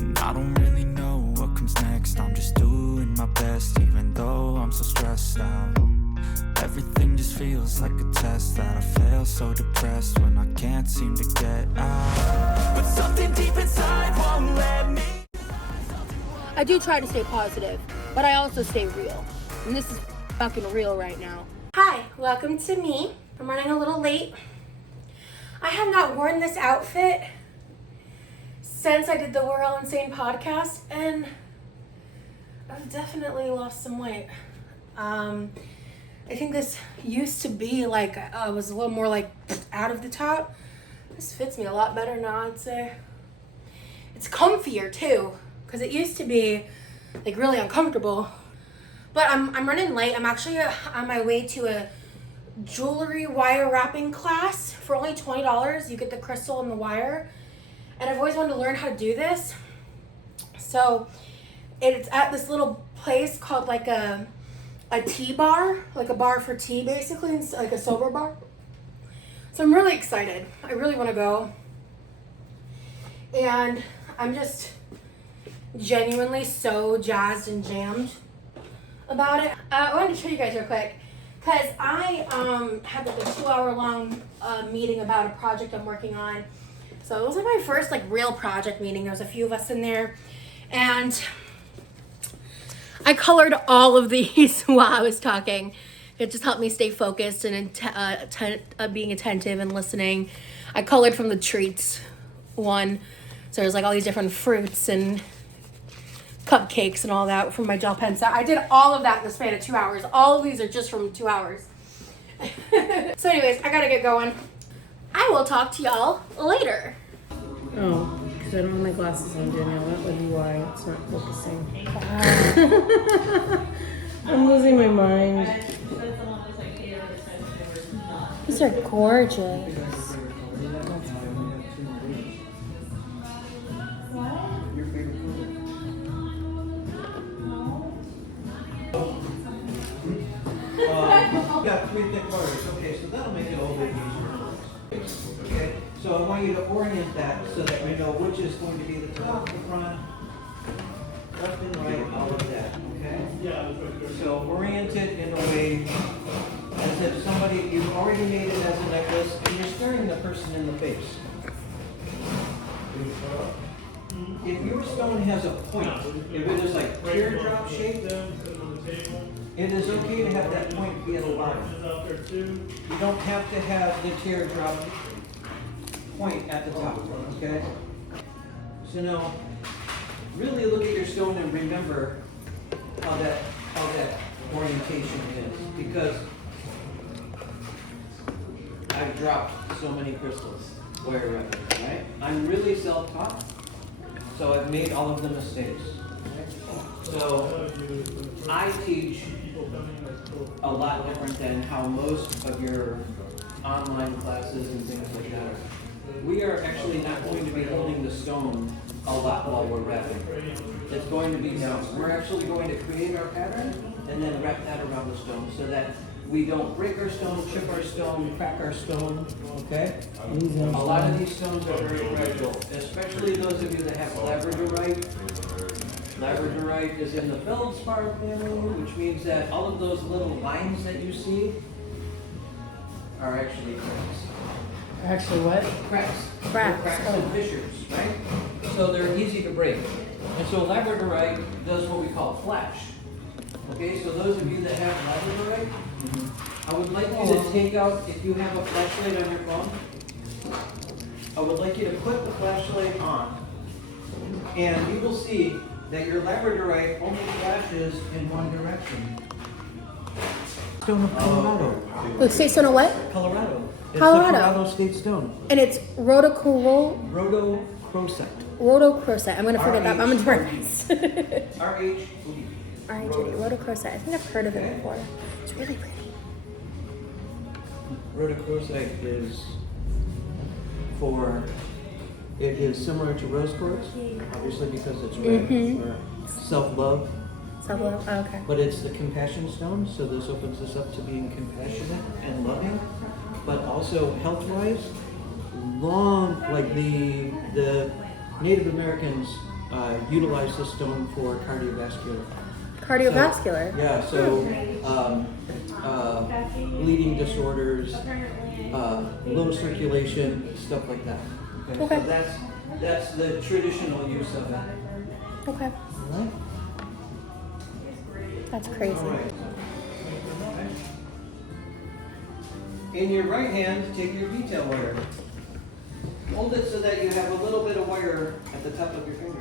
And I don't really know what comes next. I'm just doing my best, even though I'm so stressed out. Everything just feels like a test that I fail, so depressed when I can't seem to get out. But something deep inside won't let me. I do try to stay positive, but I also stay real. And this is fucking real right now. Hi, welcome to me. I'm running a little late. I have not worn this outfit since I did the We're All Insane podcast, and I've definitely lost some weight. I think this used to be like, was a little more like out of the top. This fits me a lot better now, I'd say. It's comfier too, because it used to be like really uncomfortable. But I'm running late. I'm actually on my way to a jewelry wire wrapping class for only $20. You get the crystal and the wire. And I've always wanted to learn how to do this. So it's at this little place called like a tea bar, like a bar for tea basically, like a sober bar. So I'm really excited. I really want to go. And I'm just genuinely so jazzed and jammed about it. I wanted to show you guys real quick because I had like a 2-hour long meeting about a project I'm working on. So it was like my first like real project meeting. There was a few of us in there, and I colored all of these while I was talking. It just helped me stay focused and being attentive and listening. I colored from the treats one. So there's like all these different fruits and cupcakes and all that from my gel pen set. I did all of that in the span of 2 hours. All of these are just from 2 hours. So anyways, I gotta get going. I will talk to y'all later. Oh, because I don't have my glasses on, Danielle. That would be why it's not focusing. I'm losing my mind. These are gorgeous. Got 3 thick wires. Okay, so that'll make it a little bit easier. Okay, so I want you to orient that so that we know which is going to be the top, the front, left and right, all of that. Okay. So orient it in a way as if you've already made it as a necklace and you're staring the person in the face. If your stone has a point, if it is like teardrop shaped, it is okay to have that point be at the bottom. You don't have to have the teardrop point at the top, okay? So now, really look at your stone and remember how that orientation is, because I've dropped so many crystals wire wrapping, right? I'm really self-taught, so I've made all of the mistakes. So I teach a lot different than how most of your online classes and things like that are. We are actually not going to be holding the stone a lot while we're wrapping. It's going to be down. We're actually going to create our pattern and then wrap that around the stone so that we don't break our stone, chip our stone, crack our stone, okay? A lot of these stones are very fragile, especially those of you that have labradorite. Labradorite is in the feldspar family, which means that all of those little lines that you see are actually cracks. Actually, what? Cracks. Cracks. Cracks and fissures, right? So they're easy to break. And so labradorite does what we call flash. Okay, so those of you that have labradorite, I would like you to take out, if you have a flashlight on your phone, I would like you to put the flashlight on, and you will see that your labradorite only flashes in one direction. Stone of Colorado. Wait, say stone of what? Colorado. It's Colorado. the Colorado State Stone. And it's rhodochrosite. Rhodochrosite. I'm gonna forget that. I'm gonna turn this. R-H-O-D. Rhodochrosite. I think I've heard of it before. It's really pretty. Rhodochrosite it is similar to rose quartz, obviously because it's red for self-love. Self-love. Oh, okay. But it's the compassion stone, so this opens us up to being compassionate and loving, but also health-wise, like the Native Americans utilize this stone for cardiovascular. Cardiovascular. Yeah, so bleeding disorders, low circulation, stuff like that. Okay. So that's the traditional use of it. Okay. All right? That's crazy. All right. In your right hand, take your detail wire. Hold it so that you have a little bit of wire at the top of your fingers.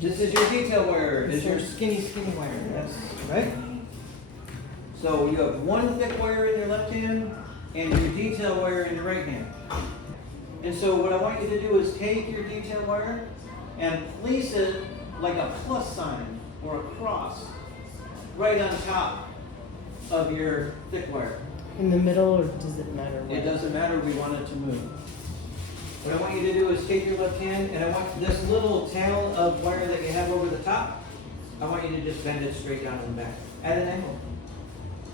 This is your detail wire. This is your skinny wire. Yes, right? So you have one thick wire in your left hand and your detail wire in your right hand. And so what I want you to do is take your detail wire and place it like a plus sign or a cross right on top of your thick wire. In the middle, or does it matter? It doesn't matter, we want it to move. What I want you to do is take your left hand, and I want this little tail of wire that you have over the top, I want you to just bend it straight down in the back. At an angle.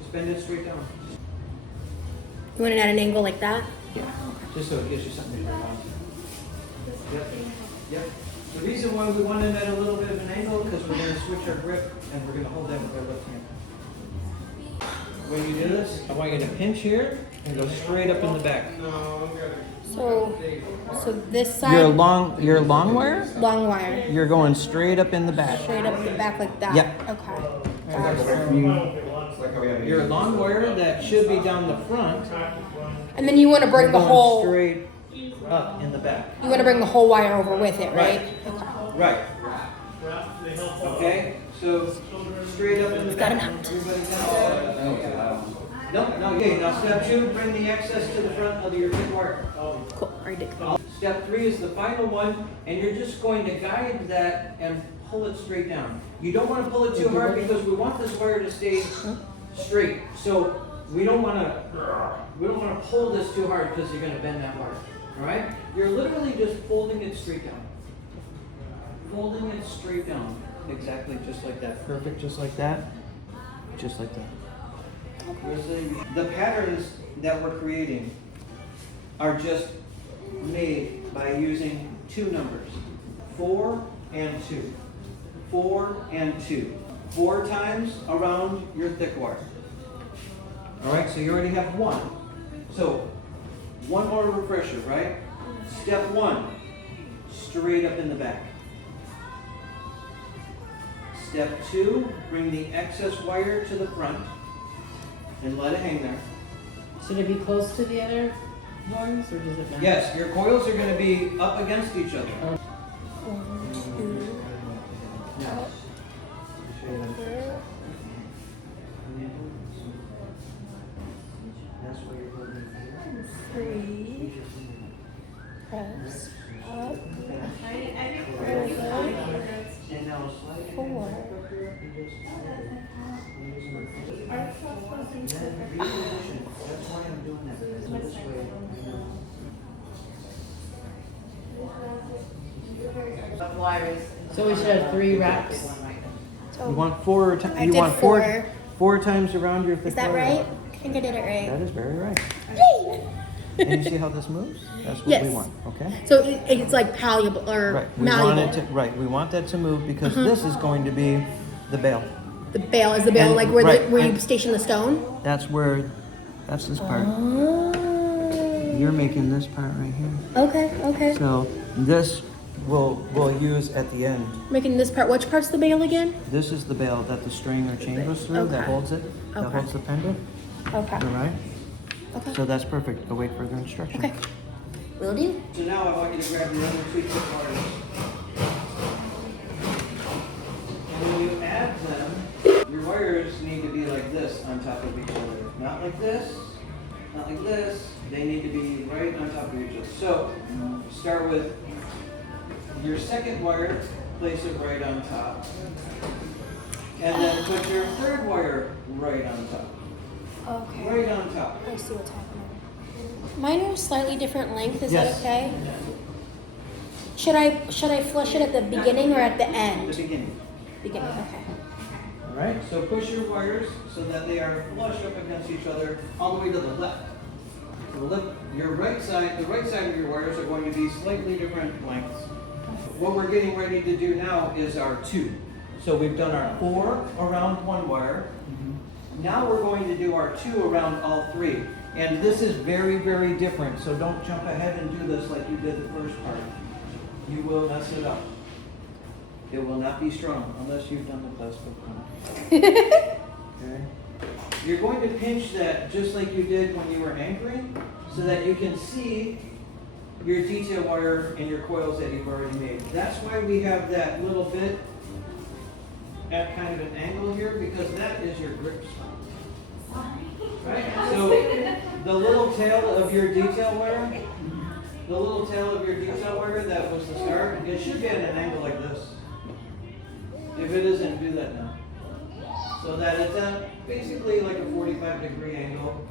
Just bend it straight down. You want it at an angle like that? Yeah. Just so it gives you something to grab on. Yep. Yep. The reason why we want it at a little bit of an angle, because we're going to switch our grip, and we're going to hold that with our left hand. When you do this, I want you to pinch here and go straight up in the back. So this side. Your long wire, long wire. you're going straight up in the back. Straight up the back like that. Yep. Okay. Your long wire that should be down the front. And then you want to bring the going whole. straight up in the back. You want to bring the whole wire over with it, right? Right. Okay. So straight up in the Got back. it out. Everybody got that? No. Okay. Now step 2, bring the excess to the front of your thick wire. Cool. Already did. Step 3 is the final one, and you're just going to guide that and pull it straight down. You don't want to pull it too hard because we want this wire to stay straight. So we don't want to pull this too hard because you're going to bend that wire. All right? You're literally just folding it straight down. Folding it straight down. Exactly, just like that. Perfect, just like that. Just like that. The patterns that we're creating are just made by using 2 numbers, 4 and 2. 4 and 2. 4 times around your thick wire. All right, so you already have 1. So, one more refresher, right? Step 1, straight up in the back. Step 2, bring the excess wire to the front and let it hang there. Should it be close to the other ones, or does it matter? Yes, your coils are going to be up against each other. Now, that's where you're holding here. 3. Press up. And now slide it 4. That's why I'm doing that. This way. So we should have 3 wraps. So You want 4 I you did want 4 times around your thick is that wire. right? I think I did it right. That is very right. Yay! And you see how this moves? That's what Yes. we want, okay? So it's like malleable or Right. We malleable. want it to we want that to move because this is going to be the bail. The bail is the bail And- like where right, where you and- station the stone. That's this part. Oh. You're making this part right here. Okay. So this we'll use at the end. Making this part. Which part's the bail again? This is the bail that the string or chain goes through that Okay. holds it, that Okay. holds the pendant. Okay. All right? Okay. So that's perfect. Await further instruction. Okay. Will do. So now I want you to grab your other 2 tip wires. And when you add them, your wires need to be like this on top of each other. Not like this, not like this. They need to be right on top of each other. So start with your second wire, place it right on top. And then put your third wire right on top. Okay. Right on top. I see what's happening. Mine are slightly different length. Is Yes. that okay? Should I flush it at the beginning or at the The end? beginning. Beginning. Okay. All right, so push your wires so that they are flush up against each other all the way to the left. So the right side of your wires are going to be slightly different lengths. What we're getting ready to do now is our 2. So we've done our 4 around one wire. Now we're going to do our 2 around all 3. And this is very, very different. So don't jump ahead and do this like you did the first part. You will mess it up. It will not be strong unless you've done the class before. Okay? You're going to pinch that just like you did when you were anchoring so that you can see your detail wire and your coils that you've already made. That's why we have that little bit at kind of an angle here, because that is your grip spot. Right? So the little tail of your detail wire, that was the start, it should be at an angle like this. If it isn't, do that now. So that it's at basically like a 45-degree angle.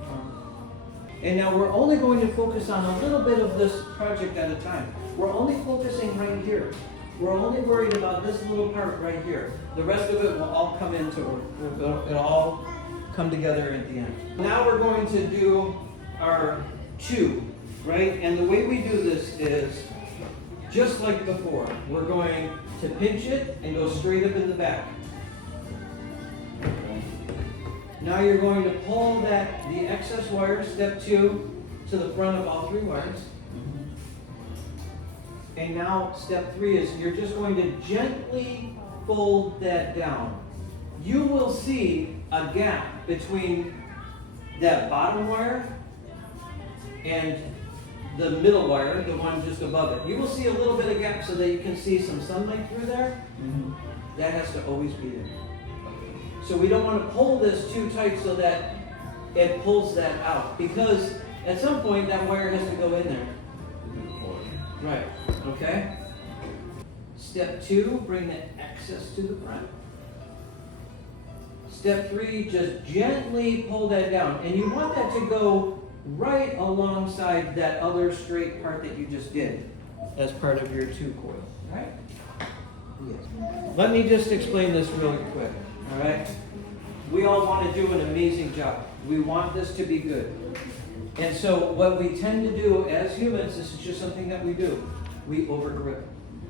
And now we're only going to focus on a little bit of this project at a time. We're only focusing right here. We're only worried about this little part right here. The rest of it will all come into, it'll all come together at the end. Now we're going to do our 2, right? And the way we do this is just like before. We're going to pinch it and go straight up in the back. Now you're going to pull the excess wire, step 2, to the front of all 3 wires. And now step 3 is you're just going to gently fold that down. You will see a gap between that bottom wire and the middle wire, the one just above it. You will see a little bit of gap so that you can see some sunlight through there. That has to always be there. So we don't want to pull this too tight so that it pulls that out, because at some point that wire has to go in there. Right, okay? Step 2, bring the excess to the front. Step 3, just gently pull that down. And you want that to go right alongside that other straight part that you just did as part of your 2 coil, right? Yes. Let me just explain this really quick, all right? We all want to do an amazing job. We want this to be good. And so what we tend to do as humans, this is just something that we do. We overgrip.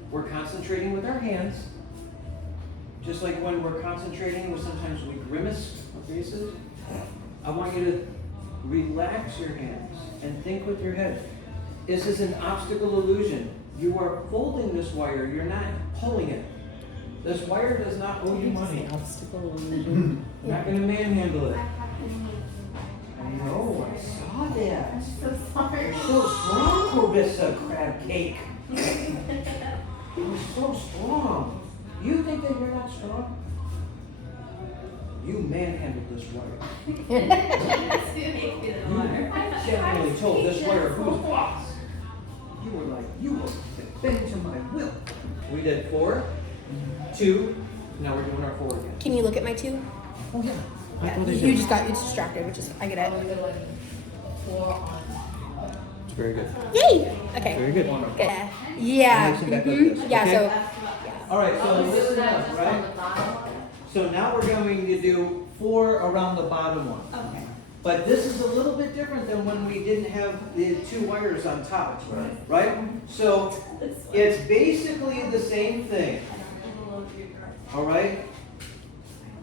We're concentrating with our hands. Just like when we're concentrating, sometimes we grimace our faces. I want you to relax your hands and think with your head. This is an optical illusion. You are folding this wire. You're not pulling it. This wire does not owe you money. Obstacle illusion. I'm not going to manhandle it. I know, I saw that. I'm so sorry. You're so strong, Carissa crab cake. You're so strong. You think that you're not strong? You manhandled this wire. You generally told this wire who's boss. You were like, you will bend to my will. We did 4, 2, now we're doing our 4 again. Can you look at my 2? Oh yeah. You just got distracted, which is, I get it. It's very good. Yay! Okay. Very good. Good. Yeah. Mix it back like this, Yeah, okay? so. All right, so listen up, right? So now we're going to do 4 around the bottom one. Okay. But this is a little bit different than when we didn't have the 2 wires on top, right? So it's basically the same thing, all right?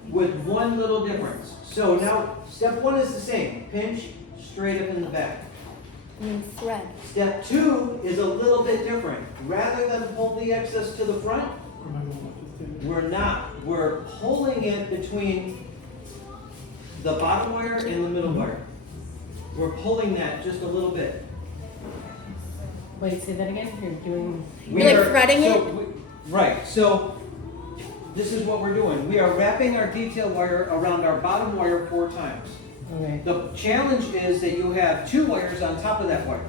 With one little difference. So now step 1 is the same, pinch straight up in the back. Thread. Step 2 is a little bit different. Rather than pull the excess to the front, we're not. We're pulling it between the bottom wire and the middle wire. We're pulling that just a little bit. Wait, say that again? You're doing... You're like threading it? Right. So this is what we're doing. We are wrapping our detail wire around our bottom wire 4 times. Okay. The challenge is that you have 2 wires on top of that wire.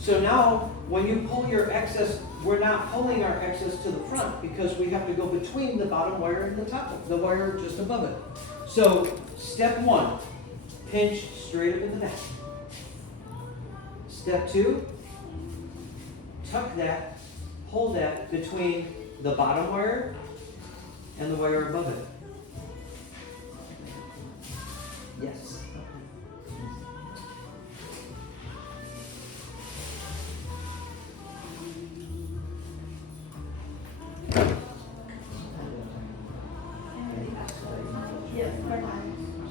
So now, when you pull your excess, we're not pulling our excess to the front because we have to go between the bottom wire and the top, the wire just above it. So, step 1, pinch straight up in the back. Step 2, tuck that, pull that between the bottom wire and the wire above it. Yes.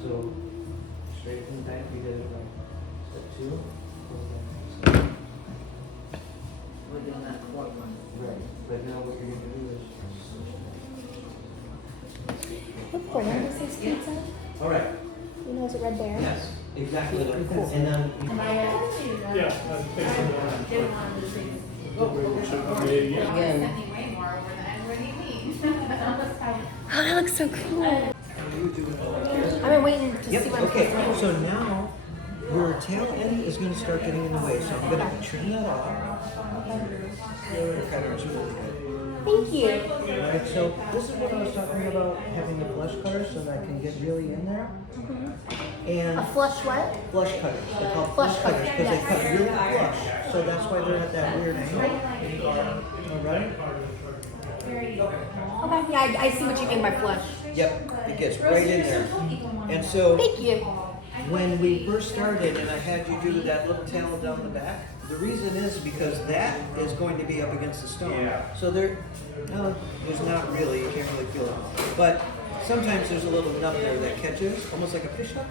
So straight from the back, we did it right. Step 2. Within that front one. Right. But now what you're going to do is. What brand is this pizza? All right. You know, is it Red Bear? Yes. Exactly like that. And then. Oh, that looks so cool. I've been waiting to see what I'm Okay, supposed to so now your tail end is going to start getting in the way. So I'm going to trim that off. Thank you. Alright, so this is what I was talking about, having the flush cutters so that I can get really in there. And A flush what? flush cutters, they're called Flush flush cutters because cutters, they cut really flush. So that's why they're at that weird angle. Alright? Okay, yeah, I see what you mean by flush. Yep, it gets right in there. And so Thank you. when we first started and I had you do that little tail down the back, the reason is because that is going to be up against the stone. So there's not really, you can't really feel it. But sometimes there's a little nub there that catches, almost like a fish hook.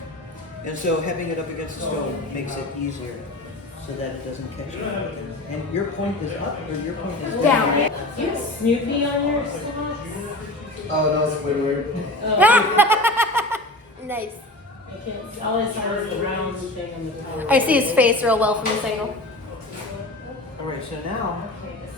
And so having it up against the stone makes it easier so that it doesn't catch you. And your point is up or your point is down? Down. You have Snoopy on your slots? Oh, no, it's Squidward. Nice. I can't, all I saw was the round thing on the top. I see his face real well from this angle. Alright, so now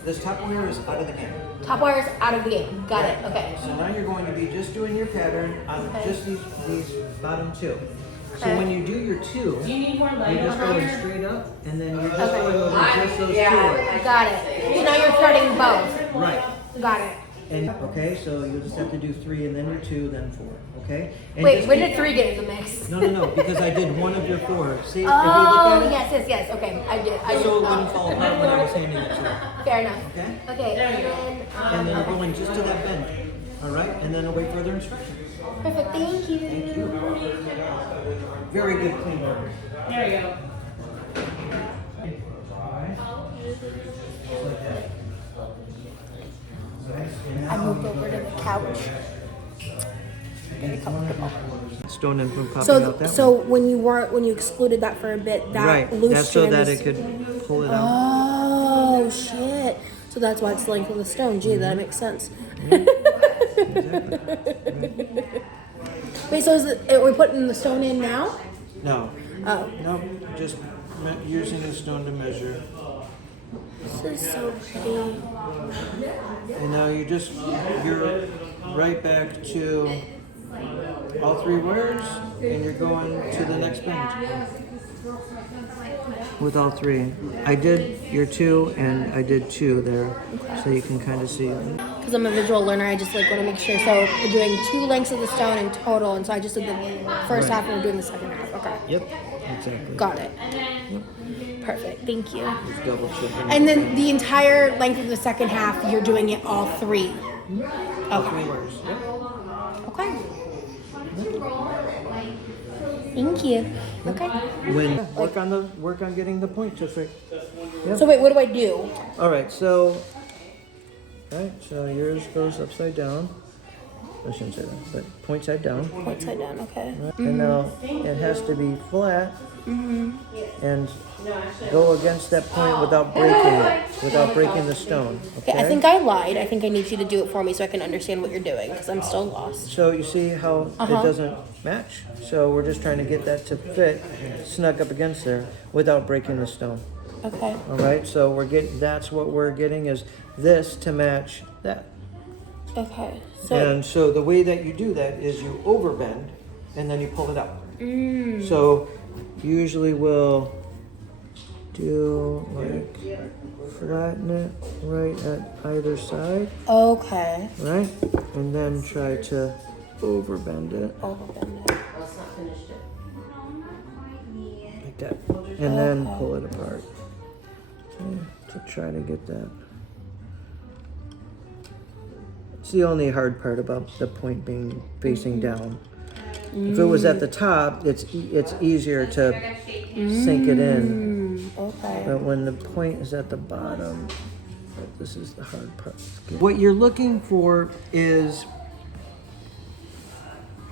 this top wire is out of the game. Top wire's out of the game. Got it. Okay. So now you're going to be just doing your pattern on Okay. just these bottom 2. So Okay. when you do your 2, Do you need more light you're just on going here? straight up, and then you're just Okay. going over just those 2. Got it. So now you're starting both. Right. Got it. And okay, so you just have to do 3, and then your 2, then 4. Okay. And Wait, just when keep- did 3 get in the mix? No, because I did one of your 4. See, if you Oh, look at it, yes. Okay, I did. I did. so it wouldn't fall apart when I was handing it to you. Fair enough. Okay. Okay, and And then you're going just to that bend. All right, and then await further instructions. perfect. Thank you. Thank you. Very good clean work. There you go. I moved over to the couch. Very comfortable. Stone and from popping So, out that when you excluded that for a bit, that right, loose that's so strand that is- it could pull it out. Oh shit! So that's why it's the length of the stone. Gee, that makes sense. Wait, so are we putting the stone in now? No, Oh, no, just using a stone to measure. this is so pretty. And now you're right back to all 3 wires, and you're going to the next bend. With all 3. I did your 2, and I did 2 there, so you can kind of see. Because I'm a visual learner, I just like want to make sure. So we're doing 2 lengths of the stone in total, and so I just did the first half, and we're doing the second half. Okay, Yep, exactly. got it. Perfect. Thank you. Just double checking. And then the entire length of the second half, you're doing it all 3. All 3 wires. Yep. Okay. Thank you. Okay. When work on getting the point to fit. Yep. So wait, what do I do? All right, so yours goes upside down. I shouldn't say that, but point side down. Point side down. Okay. Right? And now it has to be flat and go against that point without breaking it, without breaking the stone. Okay. Okay. I think I lied. I think I need you to do it for me so I can understand what you're doing because I'm still lost. So you see how it doesn't match? So we're just trying to get that to fit snug up against there without breaking the stone. Okay. All right, so that's what we're getting is this to match that. Okay. So. And so the way that you do that is you overbend and then you pull it out. So usually we'll do like flatten it right at either side, Okay. right? And then try to overbend it Overbend it. like that. And then pull it apart. Okay, to try to get that. It's the only hard part about the point being facing down. If it was at the top, it's easier to sink it in. Okay. But when the point is at the bottom, This is the hard part. What you're looking for is,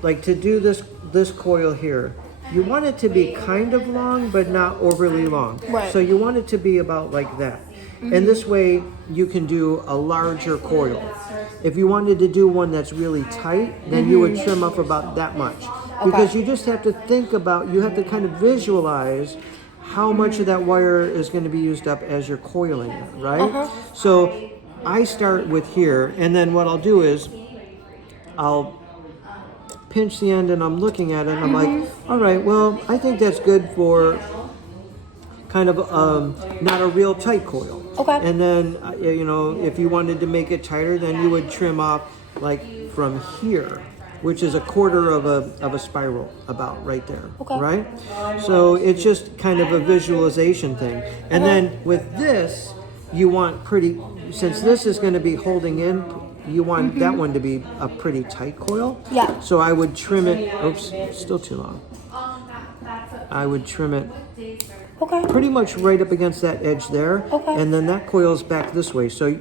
like, to do this coil here, you want it to be kind of long, but not overly long. Right. So you want it to be about like that. And this way you can do a larger coil. If you wanted to do one that's really tight, then you would trim up about that much. Because you just have to think about, you have to kind of visualize how much of that wire is going to be used up as you're coiling it, right? So I start with here, and then what I'll do is I'll pinch the end and I'm looking at it and I'm like, all right, well, I think that's good for kind of not a real tight coil. Okay. And then, you know, if you wanted to make it tighter, then you would trim off like from here, which is a quarter of a spiral, about right there. Okay. Right? So it's just kind of a visualization thing. And then with this, you want pretty, since this is going to be holding in, you want that one to be a pretty tight coil. Yeah. So I would trim it, oops, still too long. I would trim it Okay. pretty much right up against that edge there. Okay. And then that coils back this way. So,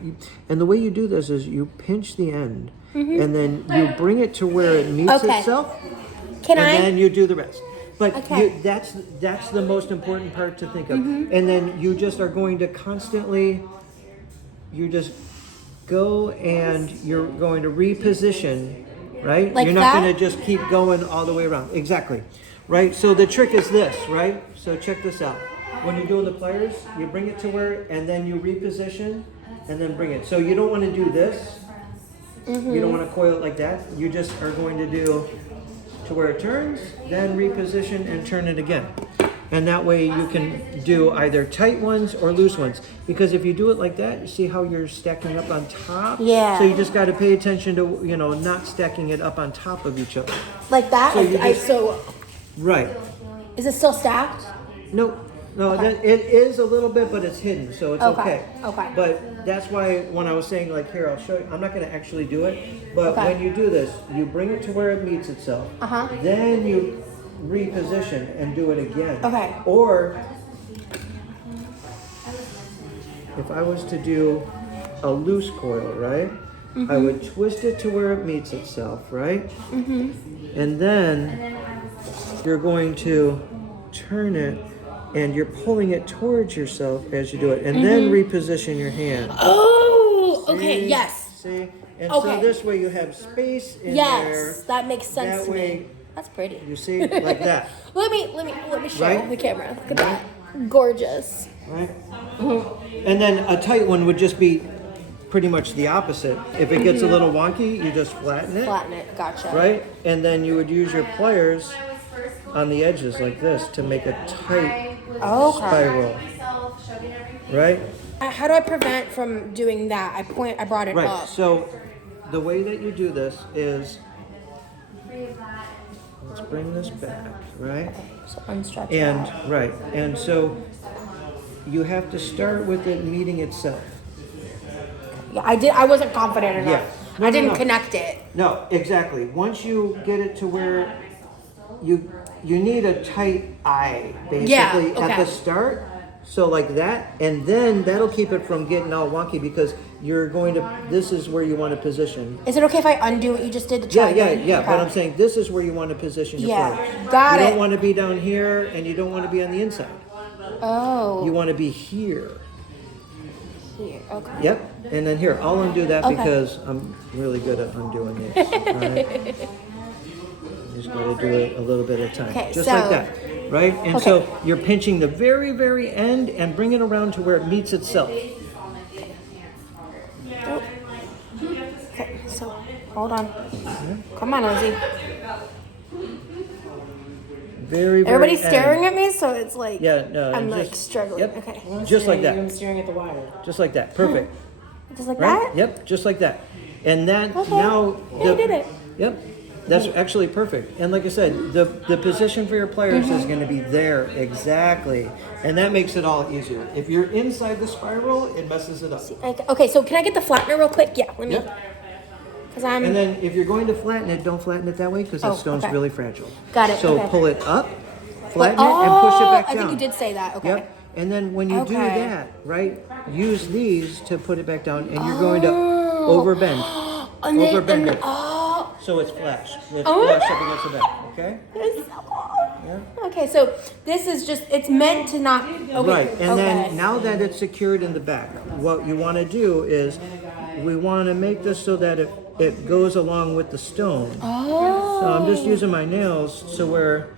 and the way you do this is you pinch the end and then you bring it to where it meets Okay. itself. Can and I? then you do the rest. But Okay. that's the most important part to think of. And then you just are going to constantly, you just go and you're going to reposition, right? Like you're not that? going to just keep going all the way around. Exactly. Right? So the trick is this, right? So check this out. When you're doing the pliers, you bring it to where, and then you reposition, and then bring it. So you don't want to do this. You don't want to coil it like that. You just are going to do to where it turns, then reposition and turn it again. And that way you can do either tight ones or loose ones. Because if you do it like that, you see how you're stacking up on top? Yeah. So you just got to pay attention to, you know, not stacking it up on top of each other. Like that? So you just- So Right. is it still stacked? No, Okay. it is a little bit, but it's hidden, so it's Okay, okay. okay. But that's why when I was saying, like, here, I'll show you, I'm not going to actually do it, but Okay. when you do this, you bring it to where it meets itself. Then you reposition and do it again. Okay. Or if I was to do a loose coil, right? I would twist it to where it meets itself, right? And then you're going to turn it and you're pulling it towards yourself as you do it, and then reposition your hand. Oh, okay, See? yes. See? And Okay. so this way you have space in there. Yes, that makes sense That to way- me. That's pretty. You see? Like that. Let me show Right? the camera. Look at that. Gorgeous. Right? And then a tight one would just be pretty much the opposite. If it gets a little wonky, you just flatten it. Flatten it. Gotcha. Right? And then you would use your pliers on the edges like this to make a tight Okay. spiral. Right? How do I prevent from doing that? I brought it Right. up. So the way that you do this is, let's bring this back, right? So unstretch And that. right. And so you have to start with it meeting itself. Yeah, I wasn't confident enough. Yeah. No, I no, didn't no. connect it. No, exactly. Once you get it to where you need a tight eye basically Yeah, at okay. the start. So like that, and then that'll keep it from getting all wonky because you're going to, this is where you want to position. Is it okay if I undo what you just did to Yeah, try yeah, again? yeah. Okay. But I'm saying this is where you want to position your Yeah, pliers. got You it. don't want to be down here and you don't want to be on the inside. Oh. You want to be here. Here. Okay. Yep. And then here, I'll undo that Okay. because I'm really good at undoing these. Right? You just got to do it a little bit at a time. Okay, Just so- like that. Right? And Okay. so you're pinching the very, very end and bring it around to where it meets itself. Oh. Okay. So hold on. Come on, Ozzy. Very, very Everybody's end. staring at me, so it's like Yeah, no. I'm and like just- struggling. Yep. Okay. Just like I'm that. staring at the wire. Just like that. Perfect. Just like Right? that. Yep. Just like that. And that Okay. now. Yeah, I did it. Yep. That's actually perfect. And like I said, the position for your pliers is going to be there exactly. And that makes it all easier. If you're inside the spiral, it messes it up. Okay. So can I get the flattener real quick? Yeah. Let me. Yep. Because I'm. And then if you're going to flatten it, don't flatten it that way because Oh, that stone's okay. really fragile. Got it, So okay. pull it up, flatten it, and push it back I down. think you did say that. Okay. Yep. And then when you do Okay. that, right, use these to put it back down, and you're going to overbend. And then, Overbend and, it. oh, So it's flush. It's Oh my flush up against the back, okay? it's so cool. Yeah. Okay, so this is just, it's meant to not, okay. Right, and okay. then now that it's secured in the back, what you want to do is we want to make this so that it goes along with the stone. Oh. So I'm just using my nails so where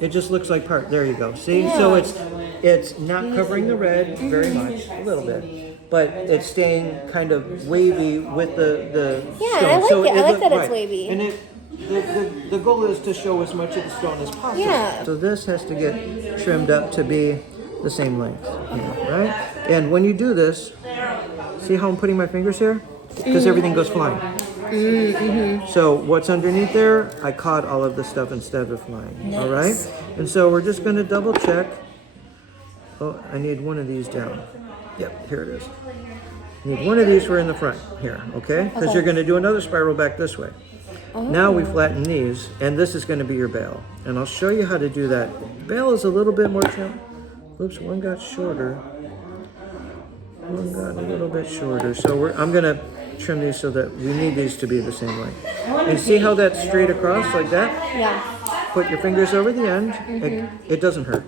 it just looks like part. There you go. See? So it's not covering the red very much, a little bit, but it's staying kind of wavy with the Yeah, stone. I like So it. I like look- that it's right. wavy. And the goal is to show as much of the stone as possible. Yeah. So this has to get trimmed up to be the same length, right? And when you do this, see how I'm putting my fingers here? Because everything goes flying. So what's underneath there, I caught all of the stuff instead of flying. All right? And so we're just going to double check. Oh, I need one of these down. Yep, here it is. Need one of these for in the front here, okay? Because you're going to do another spiral back this way. Now we flatten these, and this is going to be your bail. And I'll show you how to do that. Bail is a little bit more challenging. Oops, one got shorter. One got a little bit shorter. So I'm going to trim these so that we need these to be the same length. And see how that's straight across like that? Yeah. Put your fingers over the end. It doesn't hurt.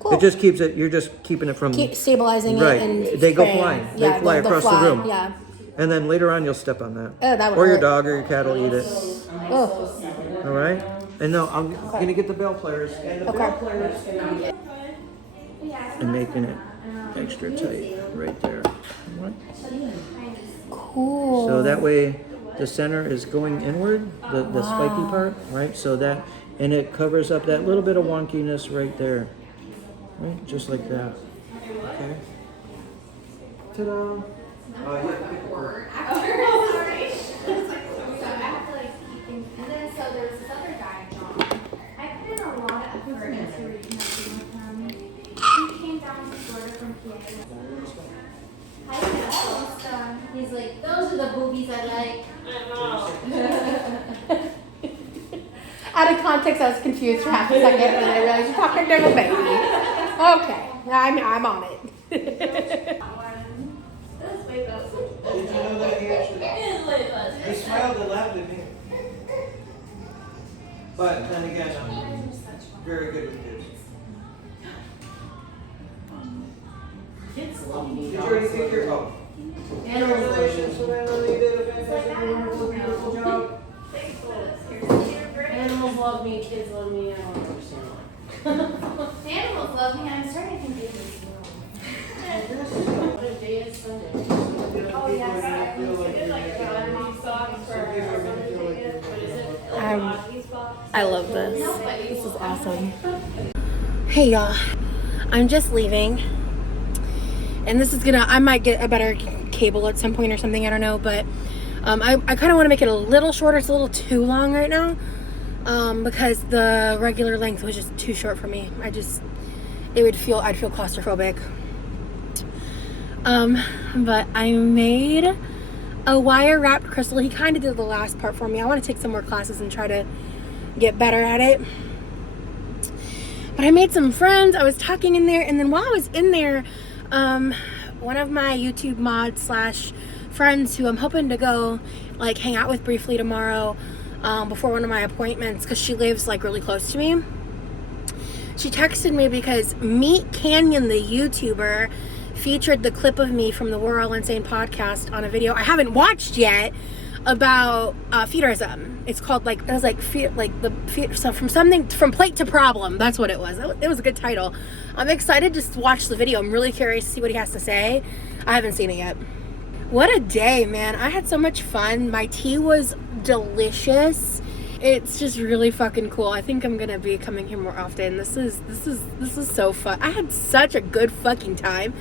Cool. It just keeps it, you're just keeping it from... Keep stabilizing Right. it and They go spraying. flying. Yeah, They fly they'll across the fly, room. Yeah. And then later on you'll step on that. Oh, that would Or your hurt. dog or your cat will eat it. Oh. All right? And no, I'm going to get the bell pliers. And the bell pliers... And making it extra tight right there. Cool. So that way the center is going inward, the spiky part, right? So that, and it covers up that little bit of wonkiness right there. Right? Just like that. Okay? Ta-da! Oh, He's like, those are the boobies I like. Out of context, I was confused for half a second, and then I realized you're talking to a baby. Okay, I'm on it. Did you know that he actually... He smiled and laughed at me. But then again, I'm very good with kids. Did you already take your... Oh. Congratulations, Savannah. You did a fantastic, wonderful, beautiful job. Animals love me, kids love me. I don't understand why. The animals love me. I'm starting to think babies What a day is Sunday. Oh, yes. I love this. This is awesome. Hey y'all, I'm just leaving. And this is I might get a better cable at some point or something, I don't know, but I kind of want to make it a little shorter. It's a little too long right now because the regular length was just too short for me. I'd feel claustrophobic. But I made a wire wrapped crystal. He kind of did the last part for me. I want to take some more classes and try to get better at it. But I made some friends. I was talking in there, and then while I was in there, one of my YouTube mods / friends who I'm hoping to go like hang out with briefly tomorrow before one of my appointments, because she lives like really close to me. She texted me because Meat Canyon, the YouTuber, featured the clip of me from the We're All Insane podcast on a video I haven't watched yet about feederism. It's called from plate to problem. That's what it was. It was a good title. I'm excited to watch the video. I'm really curious to see what he has to say. I haven't seen it yet. What a day, man. I had so much fun. My tea was delicious. It's just really fucking cool. I think I'm gonna be coming here more often. This is so fun. I had such a good fucking time.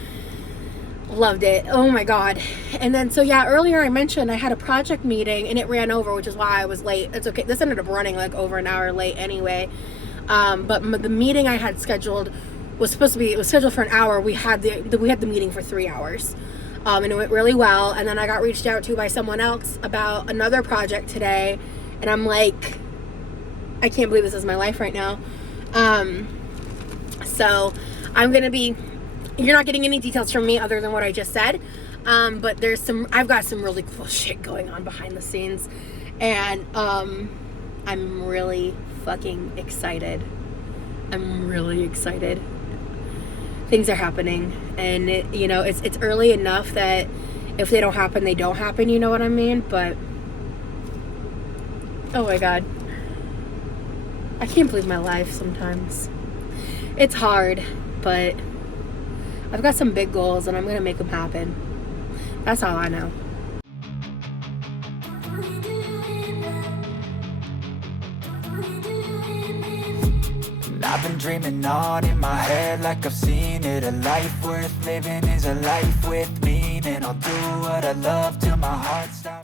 Loved it. Oh my god. And then so yeah, earlier I mentioned I had a project meeting and it ran over, which is why I was late. It's okay. This ended up running like over an hour late anyway. But the meeting I had scheduled was scheduled for an hour. We had the meeting for 3 hours. And it went really well. And then I got reached out to by someone else about another project today. And I'm like, I can't believe this is my life right now. So I'm going to be you're not getting any details from me other than what I just said. But I've got some really cool shit going on behind the scenes, and I'm really fucking excited. I'm really excited. Things are happening, and it's early enough that if they don't happen, they don't happen. You know what I mean? But oh my god, I can't believe my life sometimes. It's hard, but I've got some big goals, and I'm gonna make them happen. That's all I know. I've been dreaming on in my head like I've seen it. A life worth living is a life with meaning. I'll do what I love till my heart stops.